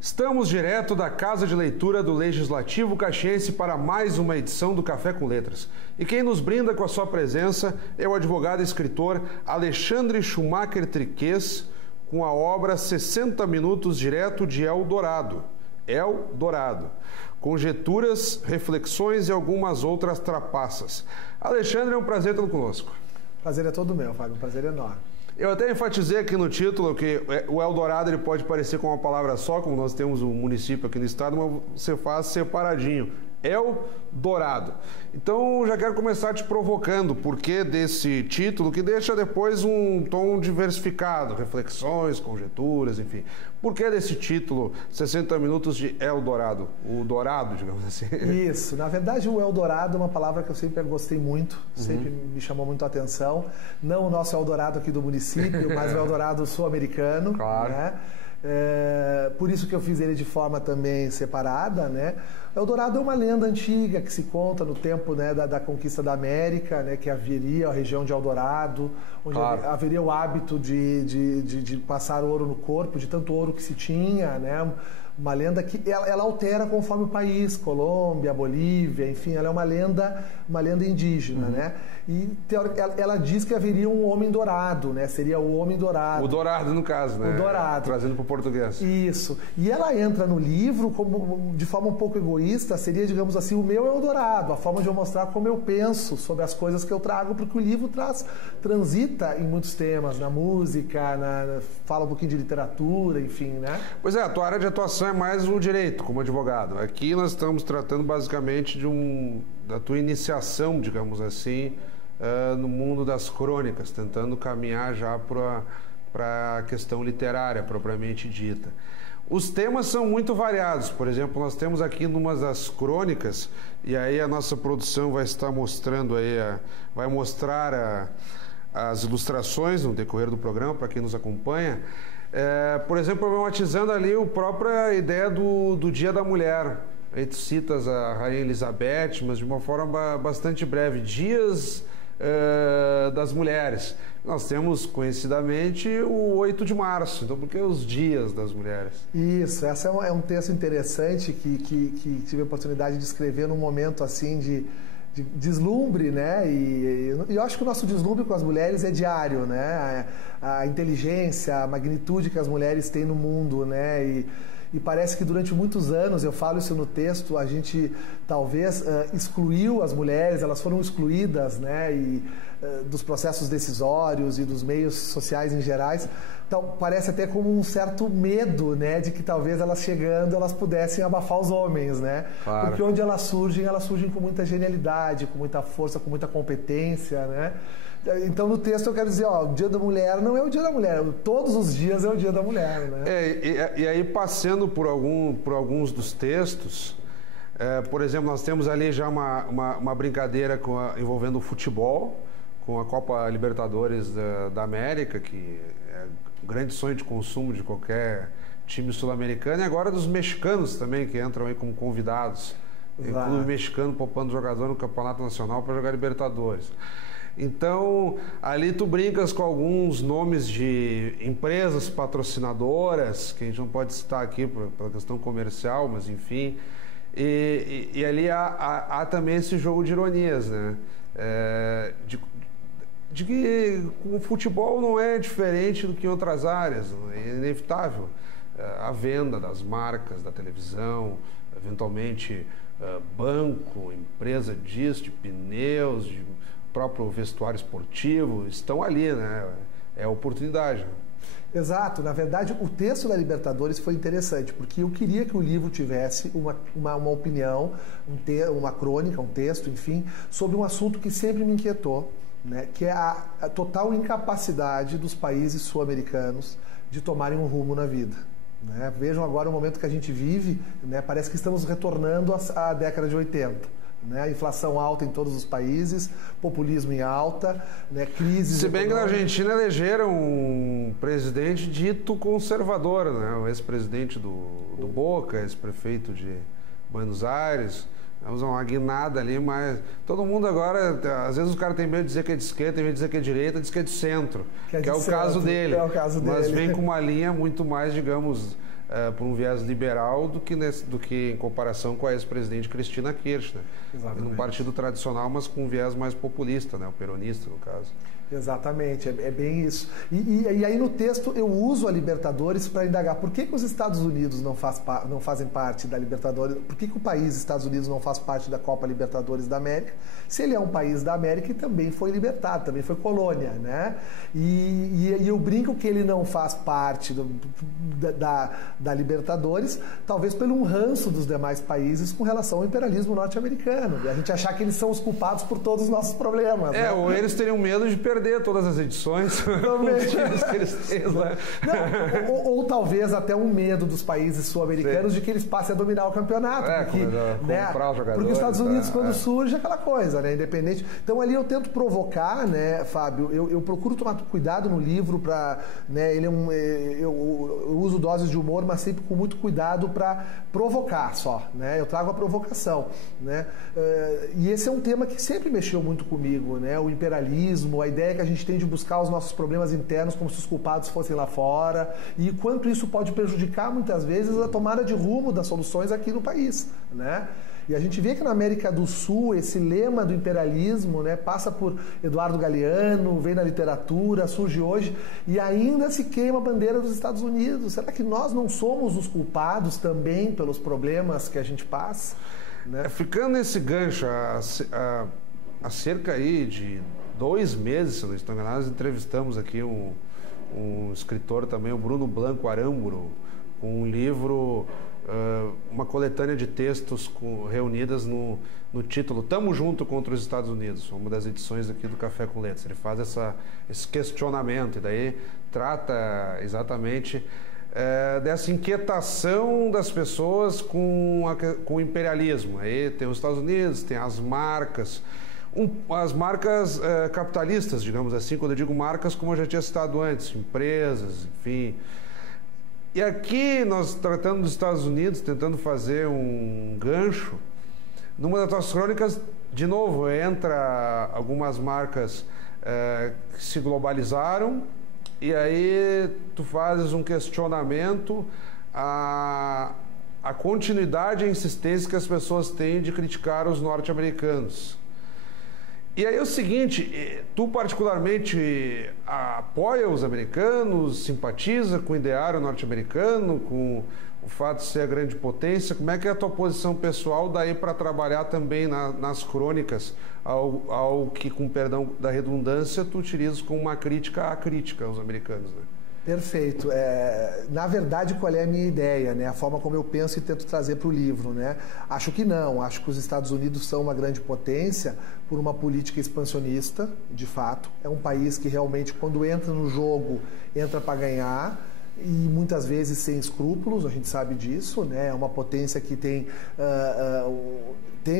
Estamos direto da Casa de Leitura do Legislativo Caxiense para mais uma edição do Café com Letras. E quem nos brinda com a sua presença é o advogado e escritor Alexandre Schumacher Triquez, com a obra 60 Minutos Direto de Eldorado. Eldorado. Conjecturas, reflexões e algumas outras trapaças. Alexandre, é um prazer tê-lo conosco. Prazer é todo meu, Fábio. Um prazer enorme. Eu até enfatizei aqui no título que o Eldorado ele pode parecer com uma palavra só, como nós temos um município aqui no estado, mas você faz separadinho. Eldorado. Então, já quero começar te provocando por que desse título, que deixa depois um tom diversificado, reflexões, conjecturas, enfim. Por que desse título, 60 Minutos de Eldorado? O dourado, digamos assim. Isso. Na verdade, o Eldorado é uma palavra que eu sempre gostei muito, sempre me chamou muito a atenção. Não o nosso Eldorado aqui do município, mas o Eldorado sul-americano. Claro. Né? Por isso que eu fiz ele de forma também separada, né? Eldorado é uma lenda antiga que se conta no tempo, né, da conquista da América, né, que haveria a região de Eldorado, onde haveria o hábito de passar ouro no corpo, de tanto ouro que se tinha, né? Uma lenda que ela altera conforme o país, Colômbia, Bolívia, enfim, ela é uma lenda indígena, né? E ela diz que haveria um homem dourado, né? Seria o homem dourado. O dourado, no caso, né? O dourado. Trazendo para o português. Isso. E ela entra no livro como, de forma um pouco egoísta, seria, digamos assim, o meu Eldorado, a forma de eu mostrar como eu penso sobre as coisas que eu trago, porque o livro transita em muitos temas, na música, fala um pouquinho de literatura, enfim, né? Pois é, a tua área de atuação é mais o direito, como advogado. Aqui nós estamos tratando basicamente da tua iniciação, digamos assim, no mundo das crônicas, tentando caminhar já para a questão literária propriamente dita. Os temas são muito variados. Por exemplo, nós temos aqui numa das crônicas, e aí a nossa produção vai estar mostrando aí, vai mostrar as ilustrações no decorrer do programa para quem nos acompanha. Por exemplo, problematizando ali a própria ideia do Dia da Mulher. Aí tu citas a Rainha Elizabeth, mas de uma forma bastante breve. Dias das Mulheres. Nós temos, conhecidamente, o 8 de março. Então, por que os Dias das Mulheres? Isso, esse é um texto interessante que tive a oportunidade de escrever num momento assim de deslumbre, né? E eu acho que o nosso deslumbre com as mulheres é diário, né? A inteligência, a magnitude que as mulheres têm no mundo, né? E parece que durante muitos anos, eu falo isso no texto, a gente talvez excluiu as mulheres, elas foram excluídas, né? Dos processos decisórios e dos meios sociais em gerais. Então, parece até como um certo medo, né? De que talvez elas chegando, elas pudessem abafar os homens, né? Claro. Porque onde elas surgem com muita genialidade, com muita força, com muita competência, né? Então, no texto eu quero dizer, o Dia da Mulher não é o Dia da Mulher, todos os dias é o Dia da Mulher, né? E aí, passando por alguns dos textos, por exemplo, nós temos ali já uma brincadeira envolvendo o futebol, com a Copa Libertadores da América, que é um grande sonho de consumo de qualquer time sul-americano, e agora dos mexicanos também, que entram aí como convidados. Tem clube mexicano poupando jogador no Campeonato Nacional para jogar Libertadores. Então, ali tu brincas com alguns nomes de empresas patrocinadoras, que a gente não pode citar aqui pela questão comercial, mas enfim. E ali há também esse jogo de ironias, né? De que o futebol não é diferente do que em outras áreas, é inevitável. A venda das marcas, da televisão, eventualmente banco, empresa disso, de pneus, de próprio vestuário esportivo, estão ali, né? É oportunidade. Exato. Na verdade, o texto da Libertadores foi interessante, porque eu queria que o livro tivesse uma opinião, uma crônica, um texto, enfim, sobre um assunto que sempre me inquietou, né? Que é a total incapacidade dos países sul-americanos de tomarem um rumo na vida. Né? Vejam agora o momento que a gente vive, né? Parece que estamos retornando à década de 80. né? Inflação alta em todos os países, populismo em alta, né? Crises. Se bem que na Argentina elegeram um presidente dito conservador, né? O ex-presidente do Boca, ex-prefeito de Buenos Aires. Vamos uma guinada ali, mas todo mundo agora, às vezes o cara tem medo de dizer que é de esquerda, tem medo de dizer que é de direita, diz que é de centro, que é o caso dele. Mas vem com uma linha muito mais, digamos, por um viés liberal do que em comparação com a ex-presidente Cristina Kirchner. Exatamente. Num partido tradicional, mas com um viés mais populista, né? O peronista, no caso. Exatamente, é bem isso. E aí no texto eu uso a Libertadores para indagar por que os Estados Unidos não fazem parte da Libertadores, por que o país Estados Unidos não faz parte da Copa Libertadores da América, se ele é um país da América e também foi libertado, também foi colônia, né? E eu brinco que ele não faz parte da Libertadores, talvez pelo um ranço dos demais países com relação ao imperialismo norte-americano, e a gente achar que eles são os culpados por todos os nossos problemas. Né? Ou eles teriam medo de perder todas as edições que eles têm lá. Ou talvez até um medo dos países sul-americanos de que eles passem a dominar o campeonato. Porque os Estados Unidos, quando surge, aquela coisa, né? Independente. Então ali eu tento provocar, né, Fábio? Eu procuro tomar cuidado no livro para, né? Eu uso doses de humor, mas sempre com muito cuidado para provocar só, né? Eu trago a provocação, né? E esse é um tema que sempre mexeu muito comigo, né? O imperialismo, a ideia que a gente tem de buscar os nossos problemas internos como se os culpados fossem lá fora e quanto isso pode prejudicar muitas vezes a tomada de rumo das soluções aqui no país, né? E a gente vê que na América do Sul esse lema do imperialismo, né, passa por Eduardo Galeano, vem na literatura, surge hoje e ainda se queima a bandeira dos Estados Unidos. Será que nós não somos os culpados também pelos problemas que a gente passa? Né? Ficando nesse gancho, há cerca aí de 2 meses, se não estou enganado, nós entrevistamos aqui um escritor também, o Bruno Blanco Aramburu, com um livro, uma coletânea de textos reunidas no título Tamo Junto contra os Estados Unidos, uma das edições aqui do Café com Letras. Ele faz esse questionamento e daí trata exatamente dessa inquietação das pessoas com o imperialismo. Aí tem os Estados Unidos, tem as marcas, as marcas capitalistas, digamos assim, quando eu digo marcas, como eu já tinha citado antes, empresas, enfim. E aqui nós tratando dos Estados Unidos, tentando fazer um gancho, numa das tuas crônicas, de novo, entra algumas marcas que se globalizaram, e aí tu fazes um questionamento à continuidade e a insistência que as pessoas têm de criticar os norte-americanos. E aí é o seguinte, tu particularmente apoia os americanos, simpatiza com o ideário norte-americano, com o fato de ser a grande potência? Como é que é a tua posição pessoal daí para trabalhar também nas crônicas, ao que, com perdão da redundância, tu utilizas como uma crítica à crítica aos americanos, né? Perfeito. Na verdade, qual é a minha ideia, né? A forma como eu penso e tento trazer para o livro, né? Acho que não. Acho que os Estados Unidos são uma grande potência por uma política expansionista, de fato. É um país que realmente, quando entra no jogo, entra para ganhar e muitas vezes sem escrúpulos, a gente sabe disso, né? É uma potência que tem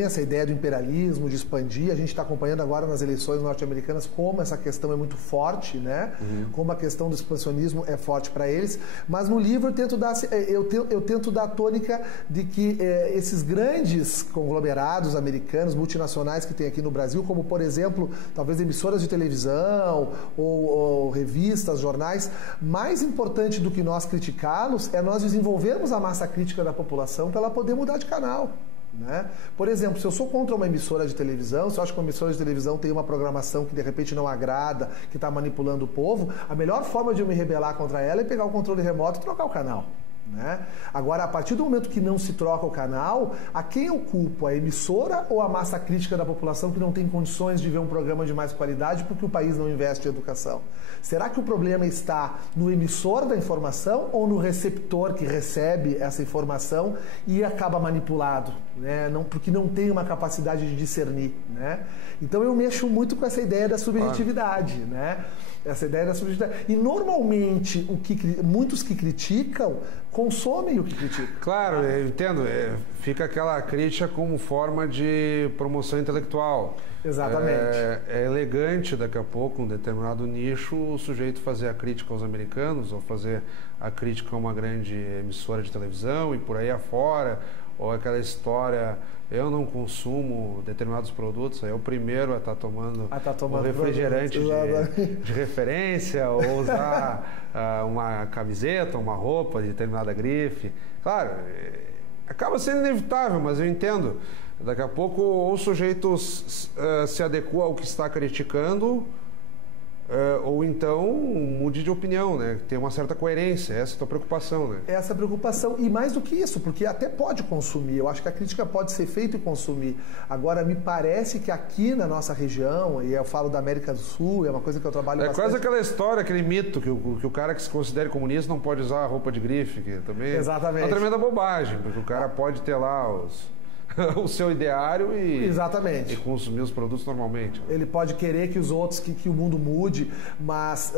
essa ideia do imperialismo, de expandir. A gente está acompanhando agora nas eleições norte-americanas como essa questão é muito forte, né? Como a questão do expansionismo é forte para eles. Mas no livro eu tento dar a tônica de que esses grandes conglomerados americanos, multinacionais que tem aqui no Brasil, como por exemplo, talvez emissoras de televisão ou revistas, jornais, mais importante do que nós criticá-los é nós desenvolvermos a massa crítica da população para ela poder mudar de canal. Né? Por exemplo, se eu sou contra uma emissora de televisão, se eu acho que uma emissora de televisão tem uma programação que de repente não agrada, que está manipulando o povo, a melhor forma de eu me rebelar contra ela é pegar o controle remoto e trocar o canal. Né? Agora, a partir do momento que não se troca o canal, a quem eu culpo? A emissora ou a massa crítica da população que não tem condições de ver um programa de mais qualidade porque o país não investe em educação? Será que o problema está no emissor da informação ou no receptor que recebe essa informação e acaba manipulado, né? Porque não tem uma capacidade de discernir, né? Então eu mexo muito com essa ideia da subjetividade, né? Essa ideia da subjetividade. E normalmente muitos que criticam consomem o que criticam. Claro, eu entendo. Fica aquela crítica como forma de promoção intelectual. Exatamente. É elegante daqui a pouco, um determinado nicho, o sujeito fazer a crítica aos americanos, ou fazer a crítica a uma grande emissora de televisão e por aí afora, ou aquela história, eu não consumo determinados produtos, aí é o primeiro a estar tomando um refrigerante de referência, ou usar uma camiseta, uma roupa de determinada grife. Claro, acaba sendo inevitável, mas eu entendo. Daqui a pouco ou o sujeito se adequa ao que está criticando, ou então mude de opinião, né? Tem uma certa coerência, essa é a tua preocupação, né? Essa é a preocupação, e mais do que isso, porque até pode consumir, eu acho que a crítica pode ser feita e consumir. Agora, me parece que aqui na nossa região, e eu falo da América do Sul, é uma coisa que eu trabalho bastante... É quase aquela história, aquele mito, que o cara que se considere comunista não pode usar roupa de grife, que também Exatamente. É uma tremenda bobagem, porque o cara pode ter lá o seu ideário Exatamente. E consumir os produtos normalmente. Ele pode querer que os outros, que o mundo mude, mas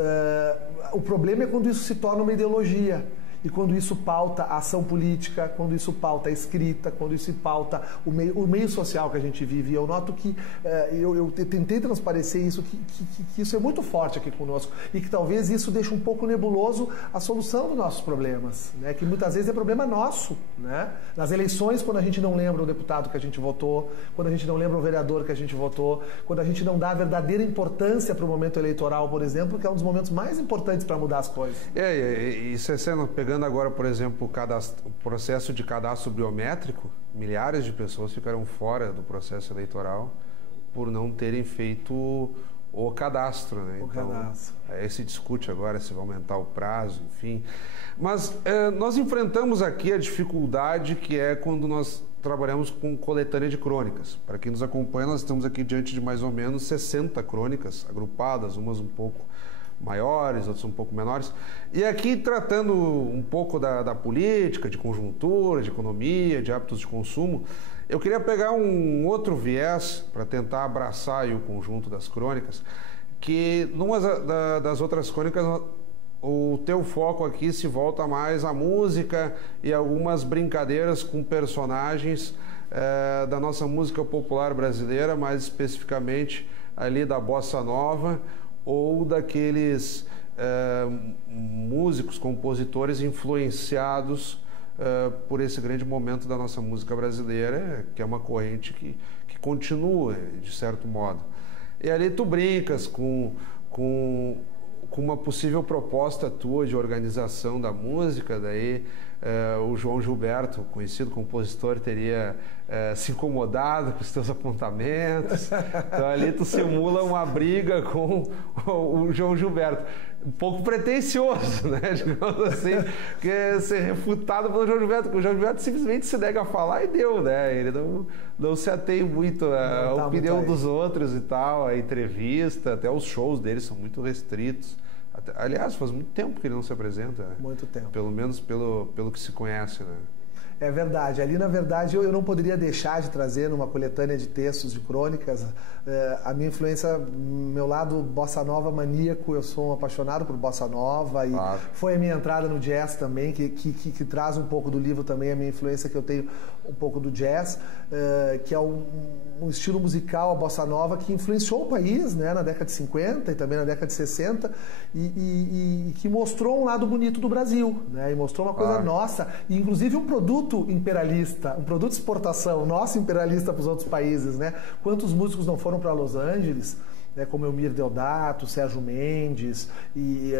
o problema é quando isso se torna uma ideologia. E quando isso pauta a ação política, quando isso pauta a escrita, quando isso pauta o meio social que a gente vive. E eu noto que, eu tentei transparecer isso, que isso é muito forte aqui conosco. E que talvez isso deixe um pouco nebuloso a solução dos nossos problemas. Né? Que muitas vezes é problema nosso. Né? Nas eleições, quando a gente não lembra o deputado que a gente votou, quando a gente não lembra o vereador que a gente votou, quando a gente não dá a verdadeira importância para o momento eleitoral, por exemplo, que é um dos momentos mais importantes para mudar as coisas. Isso é sendo pegando agora, por exemplo, o processo de cadastro biométrico, milhares de pessoas ficaram fora do processo eleitoral por não terem feito o cadastro, né? Cadastro. Aí se discute agora se vai aumentar o prazo, enfim. Mas nós enfrentamos aqui a dificuldade que é quando nós trabalhamos com coletânea de crônicas. Para quem nos acompanha, nós estamos aqui diante de mais ou menos 60 crônicas agrupadas, umas um pouco maiores, outros um pouco menores. E aqui tratando um pouco da política, de conjuntura, de economia, de hábitos de consumo, eu queria pegar um outro viés para tentar abraçar aí o conjunto das crônicas, que numa das outras crônicas o teu foco aqui se volta mais à música e algumas brincadeiras com personagens da nossa música popular brasileira, mais especificamente ali da bossa nova, ou daqueles músicos, compositores influenciados por esse grande momento da nossa música brasileira, que é uma corrente que continua, de certo modo. E ali tu brincas com uma possível proposta tua de organização da música, daí o João Gilberto, conhecido compositor, teria se incomodado com os teus apontamentos. Então ali tu simula uma briga com o João Gilberto. Um pouco pretencioso, né? Digamos assim, que é ser refutado pelo João Gilberto, porque o João Gilberto simplesmente se nega a falar e deu, né? Ele não se atém muito à opinião dos outros e tal, a entrevista, até os shows dele são muito restritos. Aliás, faz muito tempo que ele não se apresenta. Muito tempo. Pelo menos pelo que se conhece, né? É verdade. Ali, na verdade, eu não poderia deixar de trazer numa coletânea de textos, de crônicas, a minha influência, meu lado bossa nova maníaco. Eu sou um apaixonado por bossa nova e foi a minha entrada no jazz também, que traz um pouco do livro também, a minha influência que eu tenho um pouco do jazz, que é um estilo musical, a bossa nova, que influenciou o país, né, na década de 50 e também na década de 60 e que mostrou um lado bonito do Brasil, né, e mostrou uma coisa nossa, e inclusive um produto imperialista, um produto de exportação nosso imperialista para os outros países, né? Quantos músicos não foram para Los Angeles, né, como Elmir Deodato, Sérgio Mendes e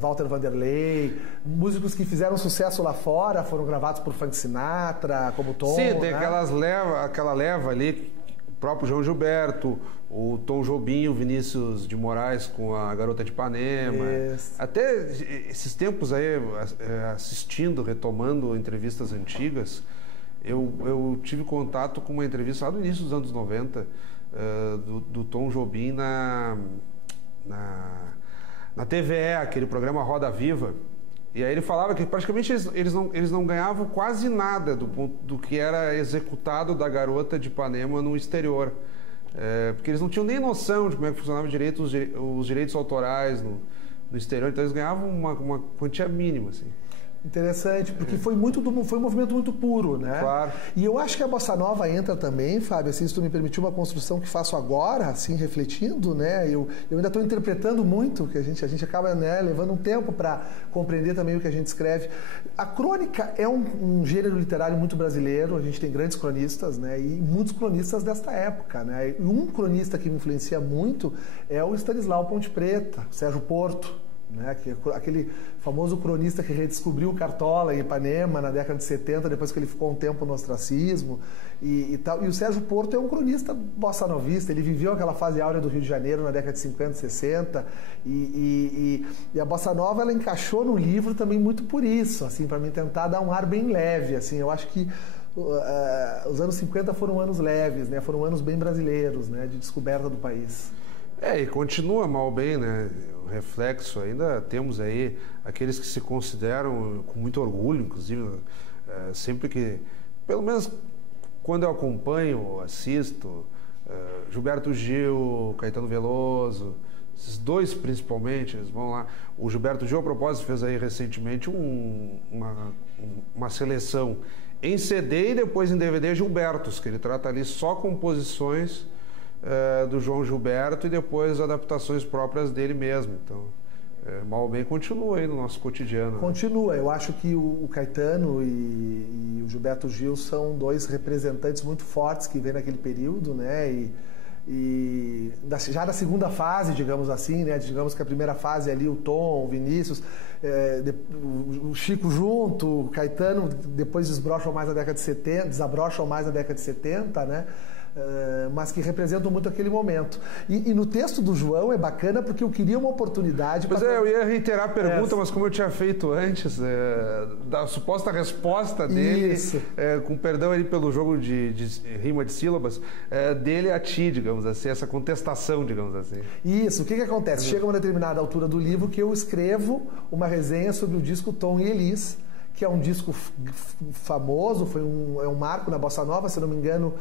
Walter Vanderlei, músicos que fizeram sucesso lá fora, foram gravados por Frank Sinatra, como Tom. Sim, tem né? aquela leva ali, o próprio João Gilberto, o Tom Jobim, o Vinícius de Moraes com a Garota de Ipanema. Isso. Até esses tempos aí, assistindo, retomando entrevistas antigas, eu tive contato com uma entrevista lá do início dos anos 90, do Tom Jobim na TVE, aquele programa Roda Viva. E aí ele falava que praticamente eles não ganhavam quase nada do que era executado da Garota de Ipanema no exterior. porque eles não tinham nem noção de como é que funcionava direito os direitos autorais no exterior, então eles ganhavam uma quantia mínima, assim. Interessante, porque foi um movimento muito puro, né? Claro. E eu acho que a Bossa Nova entra também, Fábio, assim, se tu me permitir uma construção que faço agora, assim, refletindo, né? Eu ainda estou interpretando muito, que a gente acaba, né, levando um tempo para compreender também o que a gente escreve. A crônica é um gênero literário muito brasileiro, a gente tem grandes cronistas, né? E muitos cronistas desta época, né? E um cronista que me influencia muito é o Stanislau Ponte Preta, o Sérgio Porto, né? Aquele famoso cronista que redescobriu o Cartola em Ipanema na década de 70, depois que ele ficou um tempo no ostracismo e tal. E o Sérgio Porto é um cronista bossa novista, ele viveu aquela fase áurea do Rio de Janeiro na década de 50 e 60 e a bossa nova ela encaixou no livro também muito por isso, assim, para mim tentar dar um ar bem leve, assim. Eu acho que os anos 50 foram anos leves, né? Foram anos bem brasileiros, né? De descoberta do país. E continua mal bem, né? O reflexo, ainda temos aí aqueles que se consideram com muito orgulho, inclusive, sempre que, pelo menos quando eu acompanho, assisto, Gilberto Gil, Caetano Veloso, esses dois principalmente, eles vão lá. O Gilberto Gil, a propósito, fez aí recentemente uma seleção em CD e depois em DVD Gilbertos, que ele trata ali só composições do João Gilberto e depois adaptações próprias dele mesmo. Então, mal ou bem continua aí no nosso cotidiano. Continua. Né? Eu acho que o Caetano e o Gilberto Gil são dois representantes muito fortes que vêm naquele período, né? Já da segunda fase, digamos assim, né? Digamos que a primeira fase ali, o Tom, o Vinícius, o Chico junto, o Caetano depois desabrocham mais na década de 70, né? Mas que representam muito aquele momento. E no texto do João é bacana porque eu queria uma oportunidade... Pois eu ia reiterar a pergunta, mas como eu tinha feito antes, da suposta resposta dele, com perdão aí pelo jogo de rima de sílabas, dele a ti, digamos assim, essa contestação, digamos assim. Isso, o que acontece? Chega uma determinada altura do livro que eu escrevo uma resenha sobre o disco Tom e Elis, que é um disco famoso, é um marco na Bossa Nova, se não me engano,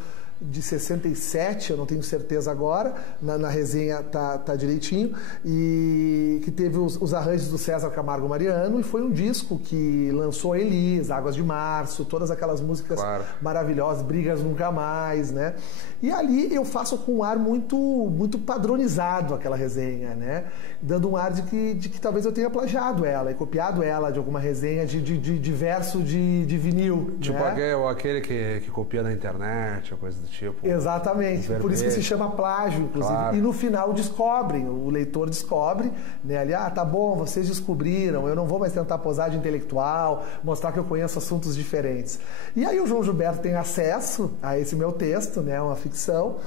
de 67, eu não tenho certeza agora, na resenha tá direitinho, e que teve os arranjos do César Camargo Mariano, e foi um disco que lançou Elis, Águas de Março, todas aquelas músicas maravilhosas, Brigas Nunca Mais, né? E ali eu faço com um ar muito, muito padronizado aquela resenha, né? Dando um ar de que talvez eu tenha plagiado ela e copiado ela de alguma resenha de verso de vinil. Tipo, né? aquele que copia na internet, ou coisa do tipo. Exatamente, por isso que se chama plágio, inclusive. Claro. E no final descobrem, o leitor descobre, né, ali, tá bom, vocês descobriram, eu não vou mais tentar posar de intelectual, mostrar que eu conheço assuntos diferentes. E aí o João Gilberto tem acesso a esse meu texto, né, uma ficção,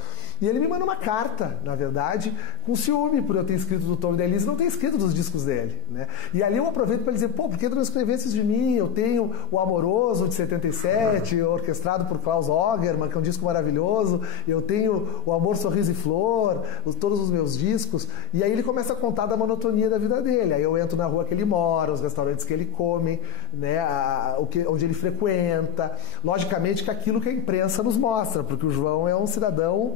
e ele me manda uma carta, na verdade, com ciúme por eu ter escrito do Tom e da Elis e não ter escrito dos discos dele, né? E ali eu aproveito para dizer, por que tu não escrevesses de mim? Eu tenho o Amoroso, de 77, orquestrado por Klaus Ogerman, que é um disco maravilhoso. Eu tenho o Amor, Sorriso e Flor, todos os meus discos. E aí ele começa a contar da monotonia da vida dele. Aí eu entro na rua que ele mora, os restaurantes que ele come, né? Onde ele frequenta. Logicamente que aquilo que a imprensa nos mostra, porque o João é um cidadão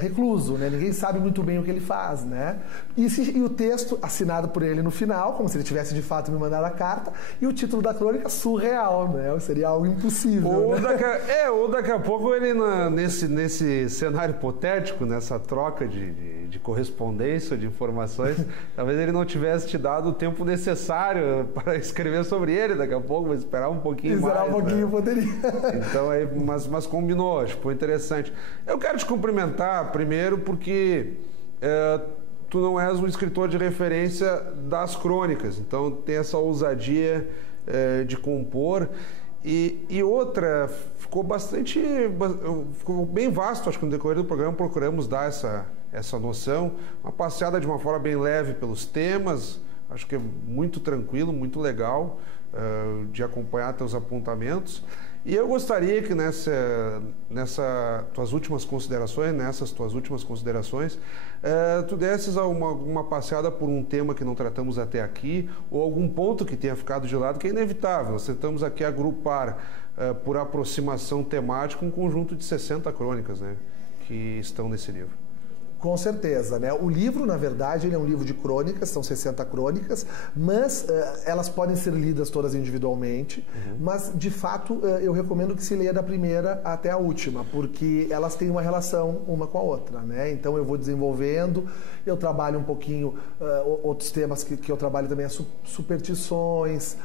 recluso, né? Ninguém sabe muito bem o que ele faz, né? E o texto assinado por ele no final, como se ele tivesse de fato me mandado a carta, e o título da crônica surreal, né? Seria algo impossível. Ou daqui a pouco ele nesse cenário hipotético, nessa troca de correspondência, de informações, talvez ele não tivesse te dado o tempo necessário para escrever sobre ele daqui a pouco, mas esperar um pouquinho mais. Esperar um pouquinho, né? Poderia. Então, mas combinou, acho que foi interessante. Eu quero te cumprimentar primeiro porque tu não és um escritor de referência das crônicas, então tem essa ousadia de compor e outra, ficou bem vasto, acho que no decorrer do programa procuramos dar essa noção, uma passeada de uma forma bem leve pelos temas, acho que é muito tranquilo, muito legal de acompanhar teus apontamentos. E eu gostaria que nessas tuas últimas considerações, tu desses uma passeada por um tema que não tratamos até aqui, ou algum ponto que tenha ficado de lado, que é inevitável. Nós tentamos aqui agrupar, por aproximação temática, um conjunto de 60 crônicas, né? que estão nesse livro. Com certeza, né? O livro, na verdade, ele é um livro de crônicas, são 60 crônicas, mas elas podem ser lidas todas individualmente, mas, de fato, eu recomendo que se leia da primeira até a última, porque elas têm uma relação uma com a outra, né? Então, eu vou desenvolvendo, eu trabalho um pouquinho, outros temas que eu trabalho também é superstições,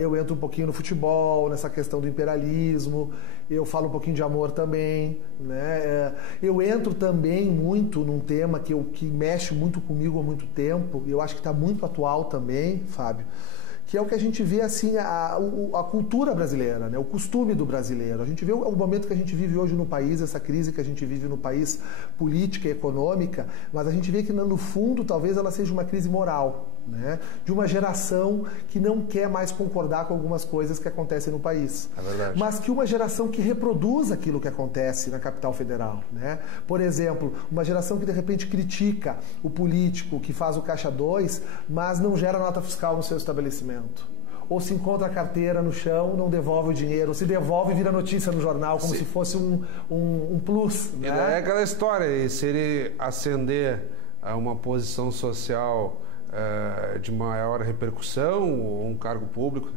eu entro um pouquinho no futebol, nessa questão do imperialismo, eu falo um pouquinho de amor também, né? Eu entro também muito num tema que mexe muito comigo há muito tempo, e eu acho que está muito atual também, Fábio, que é o que a gente vê assim, a cultura brasileira, né? O costume do brasileiro. A gente vê o momento que a gente vive hoje no país, essa crise que a gente vive no país, política e econômica, mas a gente vê que no fundo talvez ela seja uma crise moral, né? De uma geração que não quer mais concordar com algumas coisas que acontecem no país. É verdade. Mas que uma geração que reproduz aquilo que acontece na capital federal, né? Por exemplo, uma geração que de repente critica o político que faz o caixa 2, mas não gera nota fiscal no seu estabelecimento. Ou se encontra a carteira no chão, não devolve o dinheiro, ou se devolve e vira notícia no jornal, como se fosse um plus. Né? É aquela história, e se ele ascender a uma posição social de maior repercussão ou um cargo público,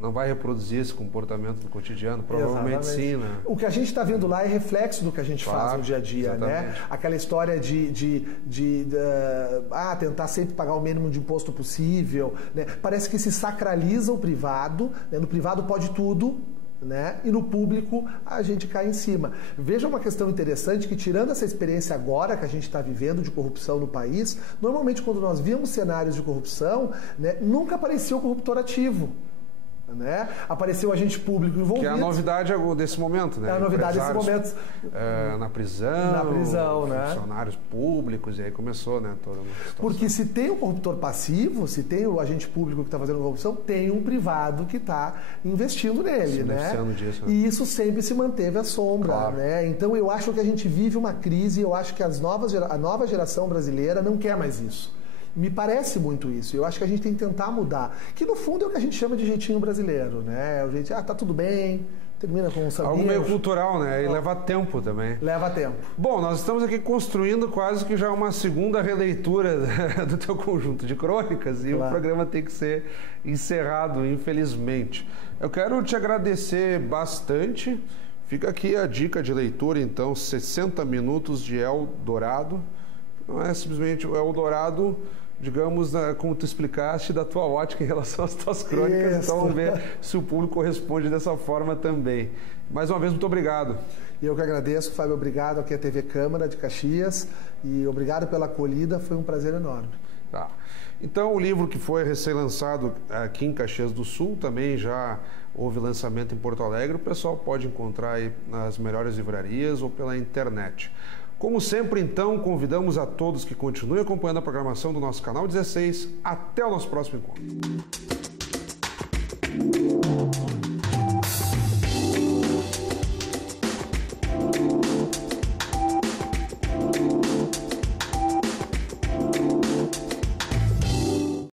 não vai reproduzir esse comportamento do cotidiano? Provavelmente sim, né? O que a gente está vendo lá é reflexo do que a gente faz no dia a dia, exatamente. Né? Aquela história de tentar sempre pagar o mínimo de imposto possível, né? Parece que se sacraliza o privado, né? No privado pode tudo, né? E no público a gente cai em cima. Veja uma questão interessante que, tirando essa experiência agora que a gente está vivendo de corrupção no país, normalmente quando nós víamos cenários de corrupção, né, nunca aparecia o corruptor ativo. Né? Apareceu agente público envolvido. Que é a novidade desse momento, né? É a novidade desse momento. Na prisão, né? Funcionários públicos, e aí começou, né? Toda uma situação. Porque se tem o corruptor passivo, se tem o agente público que está fazendo corrupção, tem um privado que está investindo nele, né? Disso, né? E isso sempre se manteve à sombra, claro. Né? Então eu acho que a gente vive uma crise, eu acho que a nova geração brasileira não quer mais isso. Me parece muito isso. Eu acho que a gente tem que tentar mudar. Que no fundo é o que a gente chama de jeitinho brasileiro, né? O jeitinho, tá tudo bem, termina com um sambinho. Algo meio cultural, né? E leva tempo também. Leva tempo. Bom, nós estamos aqui construindo quase que já uma segunda releitura do teu conjunto de crônicas, e claro, o programa tem que ser encerrado, infelizmente. Eu quero te agradecer bastante. Fica aqui a dica de leitura, então, 60 minutos de Eldorado. Não é simplesmente o Eldorado, digamos, como tu explicaste, da tua ótica em relação às tuas crônicas. Isso. Então vamos ver se o público responde dessa forma também. Mais uma vez, muito obrigado. E eu que agradeço, Fábio, obrigado aqui à TV Câmara de Caxias, e obrigado pela acolhida, foi um prazer enorme. Tá. Então, o livro que foi recém-lançado aqui em Caxias do Sul, também já houve lançamento em Porto Alegre, o pessoal pode encontrar aí nas melhores livrarias ou pela internet. Como sempre, então, convidamos a todos que continuem acompanhando a programação do nosso canal 16. Até o nosso próximo encontro.